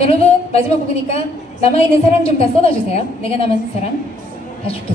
여러분 마지막 곡이니까 남아있는 사랑 좀 다 써놔주세요 내가 남은 사랑 다 줄게.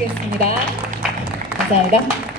하겠습니다. 감사합니다.